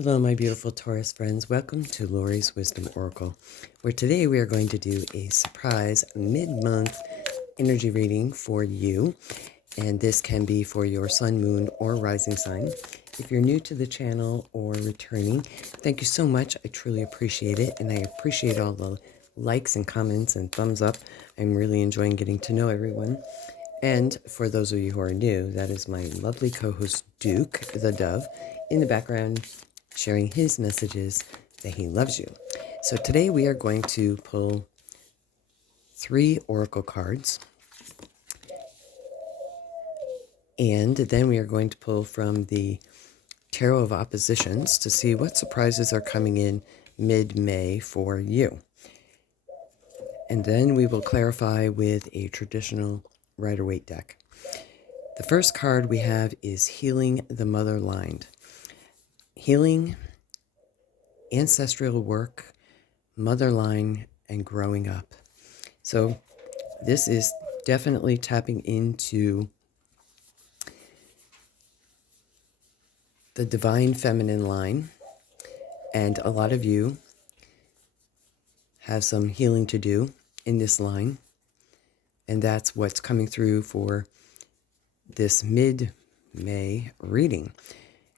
Hello, my beautiful Taurus friends. Welcome to Lori's Wisdom Oracle, where today we are going to do a surprise mid-month energy reading for you. And this can be for your sun, moon, or rising sign. If you're new to the channel or returning, thank you so much. I truly appreciate it. And I appreciate all the likes and comments and thumbs up. I'm really enjoying getting to know everyone. And for those of you who are new, that is my lovely co-host Duke, the dove, in the background, sharing his messages that he loves you. So today we are going to pull 3 oracle cards, and then we are going to pull from the Tarot of Oppositions to see what surprises are coming in mid-May for you. And then we will clarify with a traditional Rider-Waite deck. The first card we have is Healing the Mother Line. Healing, ancestral work, mother line, and growing up. So this is definitely tapping into the divine feminine line, and a lot of you have some healing to do in this line, and that's what's coming through for this mid-May reading.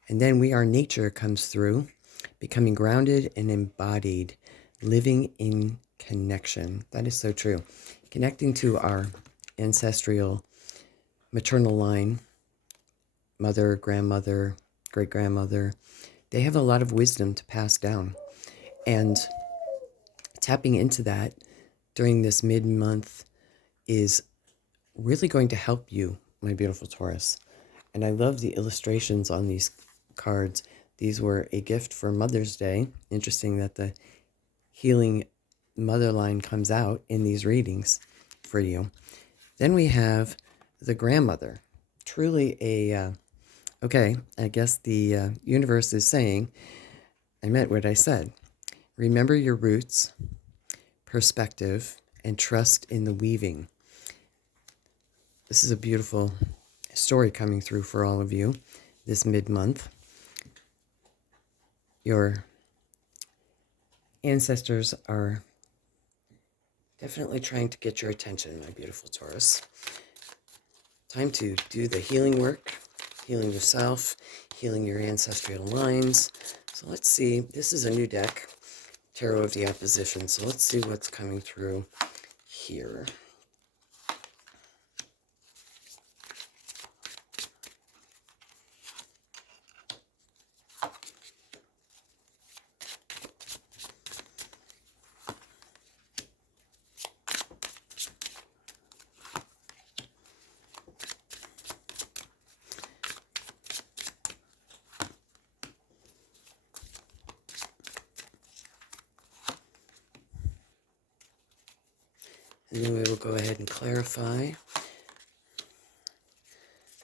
And then We Are Nature comes through, becoming grounded and embodied, living in connection. That is so true. Connecting to our ancestral maternal line, mother, grandmother, great-grandmother. They have a lot of wisdom to pass down. And tapping into that during this mid-month is really going to help you, my beautiful Taurus. And I love the illustrations on these cards. These were a gift for Mother's Day. Interesting that the healing mother line comes out in these readings for you. Then we have the grandmother. Truly a, okay, I guess the universe is saying, I meant what I said. Remember your roots, perspective, and trust in the weaving. This is a beautiful story coming through for all of you this mid-month. Your ancestors are definitely trying to get your attention, my beautiful Taurus. Time to do the healing work, healing yourself, healing your ancestral lines. So let's see. This is a new deck, Tarot of the Opposition. So let's see what's coming through here. And then we will go ahead and clarify.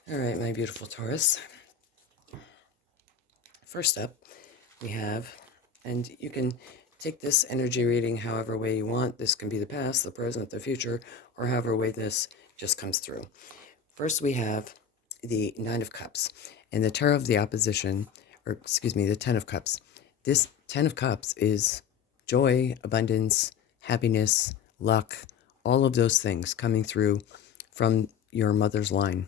All right, my beautiful Taurus. First up, we have, and you can take this energy reading however way you want. This can be the past, the present, the future, or however way this just comes through. First, we have the Nine of Cups and the Tarot of the Opposition, or excuse me, the Ten of Cups. This Ten of Cups is joy, abundance, happiness, luck, all of those things coming through from your mother's line,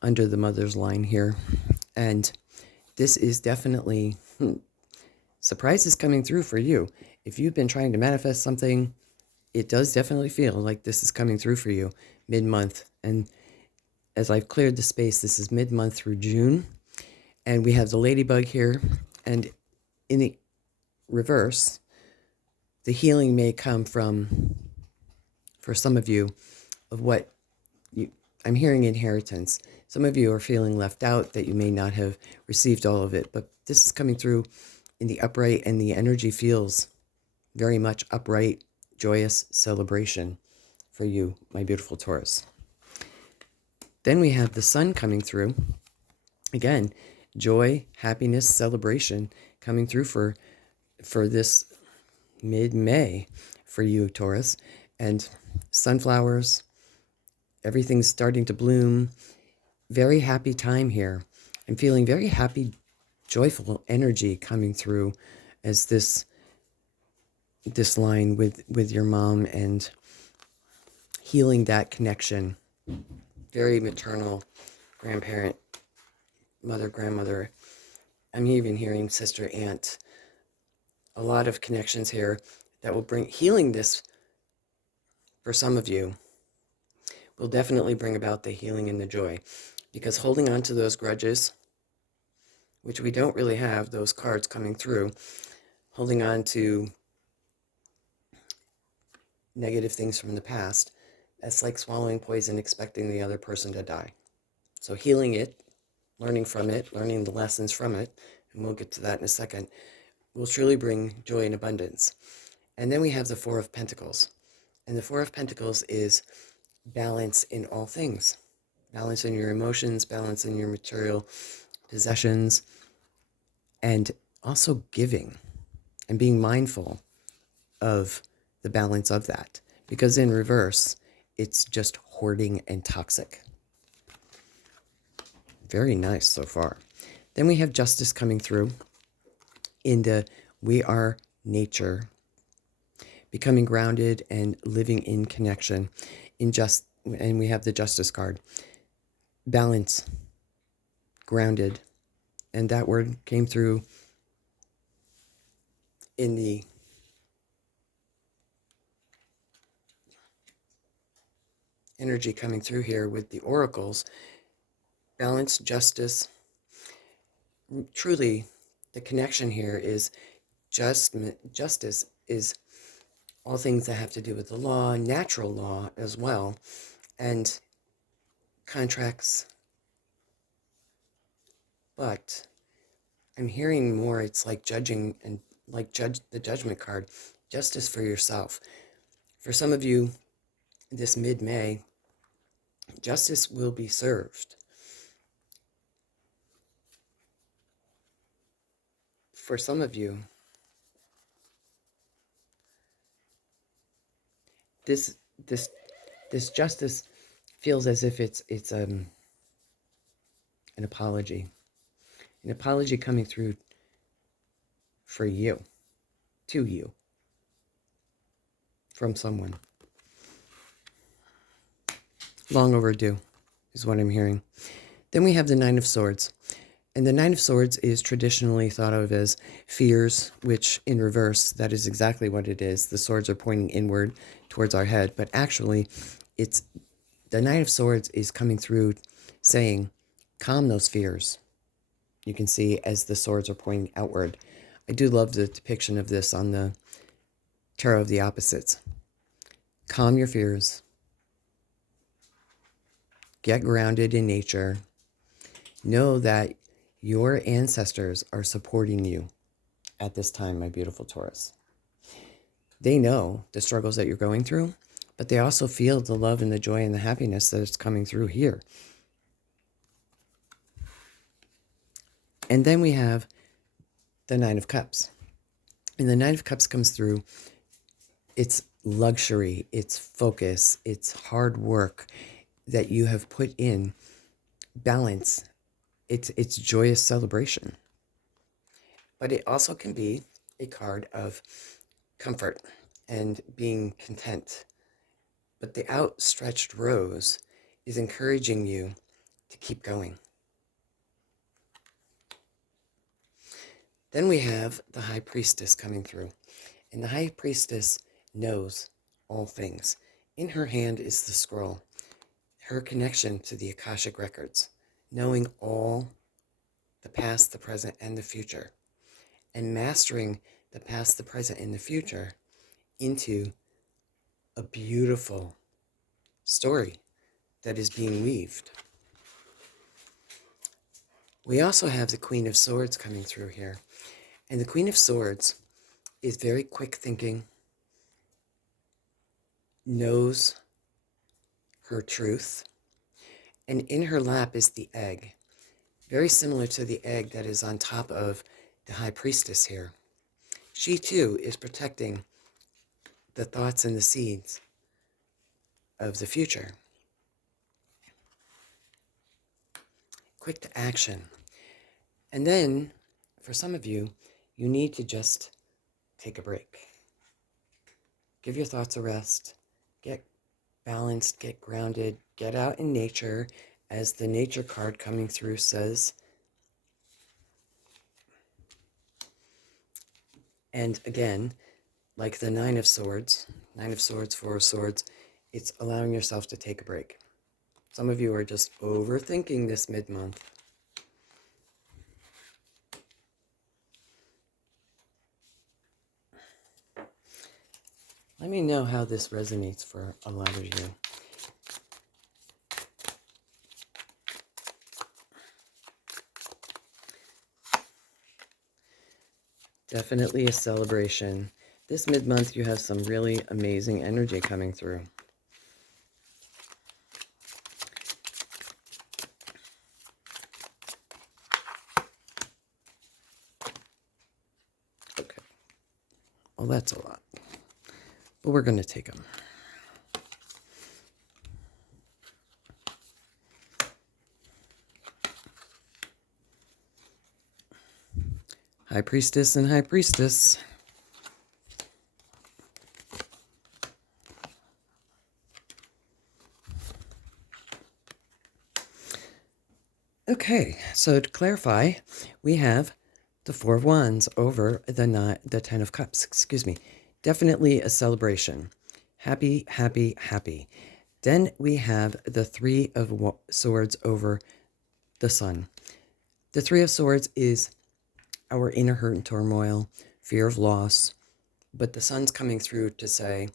under the mother's line here. And this is definitely surprises coming through for you. If you've been trying to manifest something, it does definitely feel like this is coming through for you mid-month. And as I've cleared the space, this is mid-month through June. And we have the ladybug here. And in the reverse, the healing may come from, for some of you, of what I'm hearing inheritance. Some of you are feeling left out, that you may not have received all of it. But this is coming through in the upright, and the energy feels very much upright, joyous celebration for you, my beautiful Taurus. Then we have the sun coming through. Again, joy, happiness, celebration coming through for this mid-May for you, Taurus. And sunflowers, everything's starting to bloom. Very happy time here. I'm feeling very happy joyful energy coming through as this line with your mom, and healing that connection. Very maternal, grandparent, mother, grandmother. I'm even hearing sister, aunt. A lot of connections here that will bring healing. This, for some of you, will definitely bring about the healing and the joy, because holding on to those grudges, which we don't really have, those cards coming through, holding on to negative things from the past, that's like swallowing poison, expecting the other person to die. So healing it, learning from it, learning the lessons from it, and we'll get to that in a second, will truly bring joy and abundance. And then we have the Four of Pentacles. And the Four of Pentacles is balance in all things. Balance in your emotions, balance in your material possessions, and also giving and being mindful of the balance of that. Because in reverse, it's just hoarding and toxic. Very nice so far. Then we have Justice coming through in the we are nature, becoming grounded and living in connection. And we have the Justice card. Balance, grounded, and that word came through in the energy coming through here with the oracles. Balance, justice. Truly, the connection here is justice is all things that have to do with the law, natural law as well, and contracts. But I'm hearing more, it's like judging, and like the judgment card, justice for yourself. For some of you, this mid-May, justice will be served. For some of you, this justice feels as if it's an apology coming through for you, to you, from someone. Long overdue is what I'm hearing. Then we have the Nine of Swords. And the Nine of Swords is traditionally thought of as fears, which in reverse, that is exactly what it is. The swords are pointing inward towards our head, but actually it's the Nine of Swords is coming through saying, calm those fears. You can see as the swords are pointing outward. I do love the depiction of this on the Tarot of the Opposites. Calm your fears. Get grounded in nature. Know that your ancestors are supporting you at this time, my beautiful Taurus. They know the struggles that you're going through, but they also feel the love and the joy and the happiness that is coming through here. And then we have the Nine of Cups. And the Nine of Cups comes through. It's luxury, it's focus, it's hard work that you have put in, balance. It's joyous celebration. But it also can be a card of comfort and being content. But the outstretched rose is encouraging you to keep going. Then we have the High Priestess coming through. And the High Priestess knows all things. In her hand is the scroll, her connection to the Akashic Records, knowing all the past, the present, and the future, and mastering the past, the present, and the future into a beautiful story that is being weaved. We also have the Queen of Swords coming through here. And the Queen of Swords is very quick thinking, knows her truth, and in her lap is the egg, very similar to the egg that is on top of the High Priestess here. She too is protecting the thoughts and the seeds of the future. Quick to action. And then for some of you, you need to just take a break. Give your thoughts a rest. Get balanced, get grounded, get out in nature, as the nature card coming through says. And again, like the Nine of Swords, Four of Swords, it's allowing yourself to take a break. Some of you are just overthinking this mid-month. Let me know how this resonates for a lot of you. Definitely a celebration. This mid-month, you have some really amazing energy coming through. Okay. Well, that's a lot. But we're going to take them. High Priestess and High Priestess. Okay, so to clarify, we have the Four of Wands over the Ten of Cups, excuse me. Definitely a celebration. Happy, happy, happy. Then we have the Three of Swords over the Sun. The Three of Swords is our inner hurt and turmoil, fear of loss, but the Sun's coming through to say,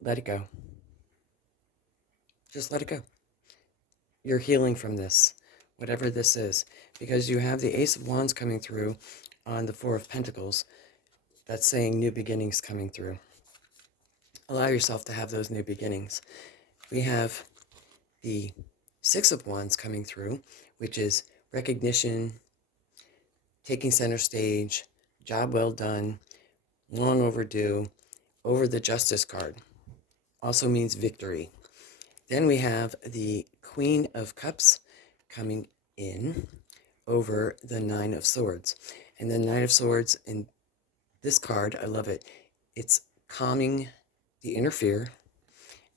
let it go. Just let it go. You're healing from this, whatever this is, because you have the Ace of Wands coming through on the Four of Pentacles. That's saying new beginnings coming through. Allow yourself to have those new beginnings. We have the Six of Wands coming through, which is recognition, taking center stage, job well done, long overdue, over the Justice card. Also means victory. Then we have the Queen of Cups coming in over the Nine of Swords. And the Nine of Swords in this card, I love it. It's calming the inner fear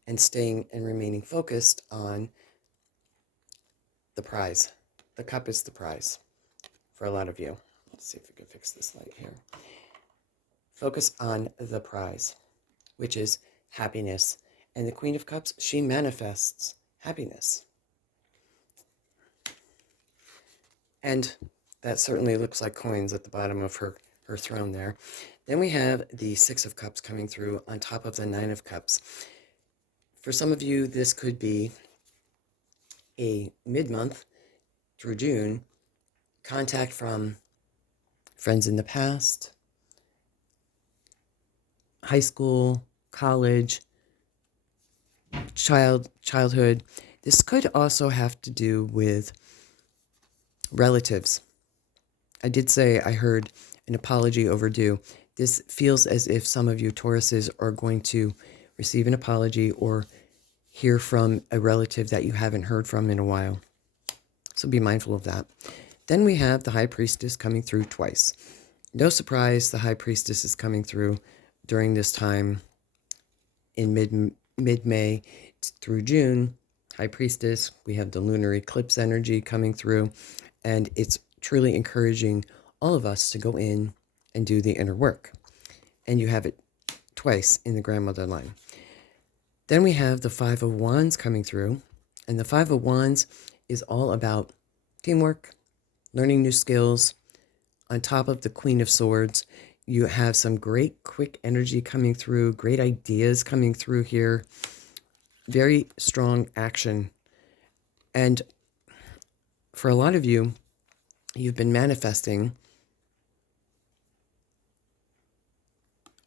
and staying and remaining focused on the prize. The cup is the prize for a lot of you. Let's see if we can fix this light here. Focus on the prize, which is happiness. And the Queen of Cups, she manifests happiness. And that certainly looks like coins at the bottom of her throne there. Then we have the Six of Cups coming through on top of the Nine of Cups. For some of you, this could be a mid-month through June contact from friends in the past, high school, college, childhood. This could also have to do with relatives. I did say I heard an apology overdue. This feels as if some of you Tauruses are going to receive an apology or hear from a relative that you haven't heard from in a while. So be mindful of that. Then we have the High Priestess coming through twice. No surprise, the High Priestess is coming through during this time in mid-May through June. High Priestess, we have the lunar eclipse energy coming through, and it's truly encouraging all of us to go in and do the inner work. And you have it twice in the grandmother line. Then we have the Five of Wands coming through, and the Five of Wands is all about teamwork, learning new skills. On top of the Queen of Swords, you have some great quick energy coming through, great ideas coming through here, very strong action. And for a lot of you, you've been manifesting,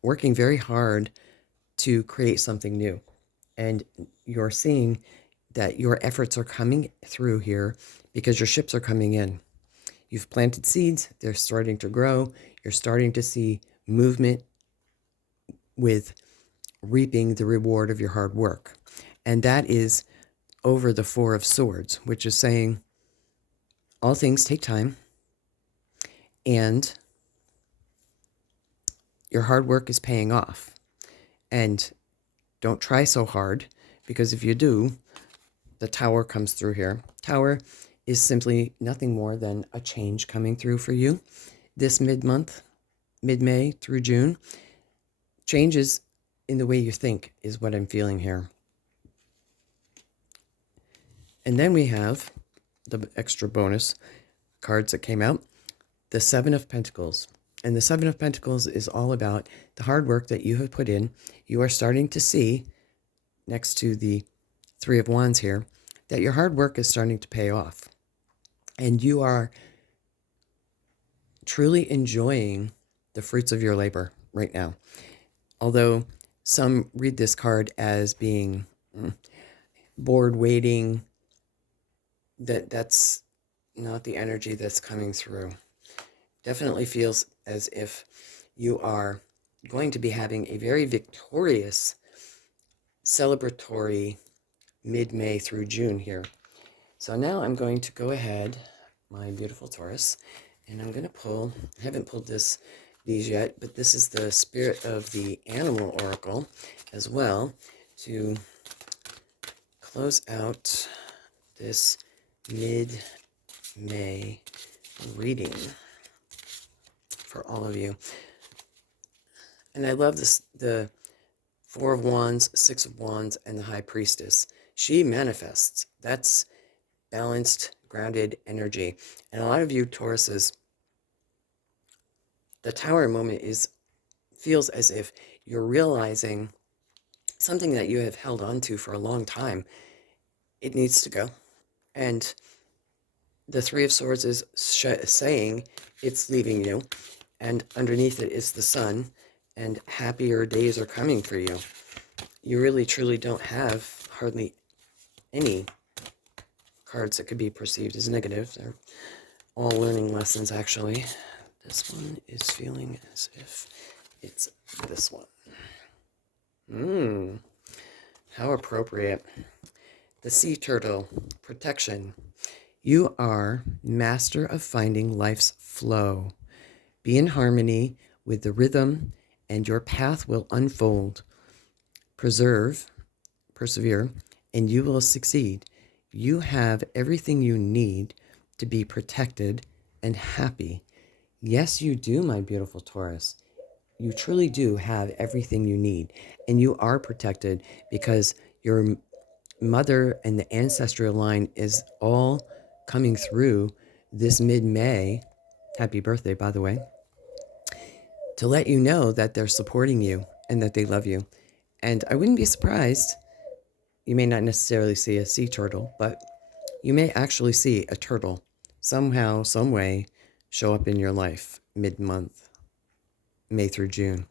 working very hard to create something new. And you're seeing that your efforts are coming through here because your ships are coming in. You've planted seeds, they're starting to grow. You're starting to see movement with reaping the reward of your hard work. And that is over the Four of Swords, which is saying all things take time. and your hard work is paying off. And don't try so hard, because if you do, the Tower comes through here. Tower is simply nothing more than a change coming through for you this mid-month, mid-May through June. Changes in the way you think is what I'm feeling here. And then we have the extra bonus cards that came out, the Seven of Pentacles. And the Seven of Pentacles is all about the hard work that you have put in. You are starting to see, next to the Three of Wands here, that your hard work is starting to pay off. And you are truly enjoying the fruits of your labor right now. Although some read this card as being bored waiting, that's not the energy that's coming through. Definitely feels as if you are going to be having a very victorious, celebratory mid-May through June here. So now I'm going to go ahead, my beautiful Taurus, and I'm going to pull, I haven't pulled these yet, but this is the Spirit of the Animal Oracle as well, to close out this mid-May reading for all of you. And I love this, the Four of Wands, Six of Wands, and the High Priestess. She manifests. That's balanced, grounded energy. And a lot of you Tauruses, the Tower moment feels as if you're realizing something that you have held on to for a long time. It needs to go. And the Three of Swords is saying it's leaving you. And underneath it is the Sun. And happier days are coming for you. You really, truly don't have hardly any cards that could be perceived as negative. They're all learning lessons, actually. This one is feeling as if it's this one. How appropriate. The Sea Turtle, protection. You are master of finding life's flow. Be in harmony with the rhythm, and your path will unfold. Persevere, and you will succeed. You have everything you need to be protected and happy. Yes, you do, my beautiful Taurus. You truly do have everything you need, and you are protected because your mother and the ancestral line is all coming through this mid-May. Happy birthday, by the way. To let you know that they're supporting you and that they love you. And I wouldn't be surprised, you may not necessarily see a sea turtle, but you may actually see a turtle somehow, some way show up in your life mid-month, May through June.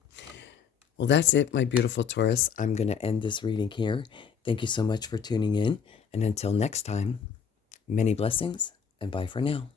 Well, that's it, my beautiful Taurus. I'm going to end this reading here. Thank you so much for tuning in. And until next time, many blessings and bye for now.